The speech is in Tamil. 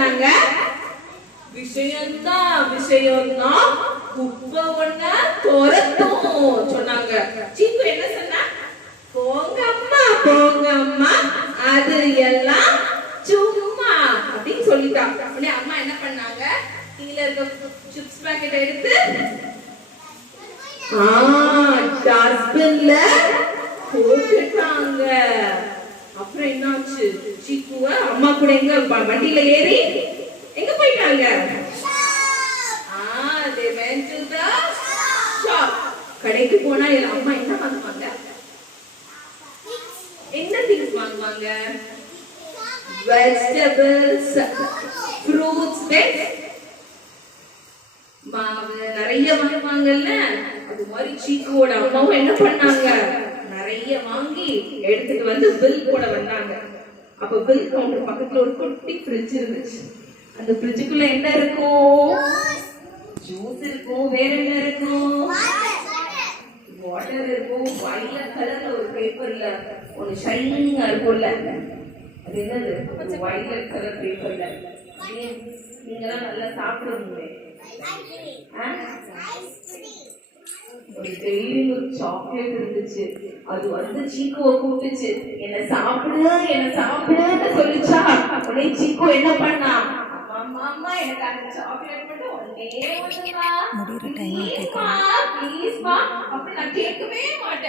சொன்னாங்க? விஷயம்தான் குப்பை ஒண்ண துரத்தும் சொன்னாங்க. சீக்கு என்ன சொன்னா? போங்க அம்மா அது எல்லாம் சும்மா அப்படின்னு சொல்லிட்டாங்க. உடனே அம்மா என்ன பண்ணாங்க? கீழே இருக்க சிப்ஸ் பாக்கெட் எடுத்து டஸ்ட்பின்ல போட்டுட்டாங்க. அப்புறம் என்னாச்சு? சீக்குவ அம்மா கூட எங்க வண்டியில ஏறி எங்க போயிட்டாங்க? they went to the shop. கடைக்கு போனா அம்மா என்ன வாங்குவாங்க? என்ன திங்ஸ் வாங்குவாங்க? வெஜிடபிள்ஸ், ஃப்ரூட்ஸ், மாவு நிறைய வாங்குவாங்கல்ல. அது மாதிரி சீக்குவோட அம்மாவும் என்ன பண்ணாங்க? நிறைய வாங்கி எடுத்துட்டு வந்து பில் போட வந்தாங்க. அப்ப பில் கவுண்டர் பக்கத்துல ஒரு குட்டி ஃப்ரிட்ஜ் இருந்துச்சு. அந்த ஃப்ரிட்ஜுக்குள்ள என்ன இருக்கும்? ஜூஸ் இருக்கும். வேற என்ன இருக்கும்? வாட்டர் இருக்கும். வயலட் கலர்ல ஒரு பேப்பர்ல ஒரு ஷைனிங்கா இருக்கும்ல, அது என்னது? வயலட் கலர் பேப்பர்ல நீங்கெல்லாம் நல்லா சாப்பிடுவீங்களே. ஒரு சாக்லேட் இருந்துச்சு. அது வந்து சீக்குவை கூப்பிட்டுச்சு. என்ன சாப்பிடுன்னு சொல்லிச்சா. உடனே சீக்கு என்ன பண்ணா? அம்மா எனக்கு அந்த சாக்லேட் மட்டும் ஒன்னே ஒண்ணுமா, ப்ளீஸ்மா அப்படி நான் கேட்கவே மாட்டேன்.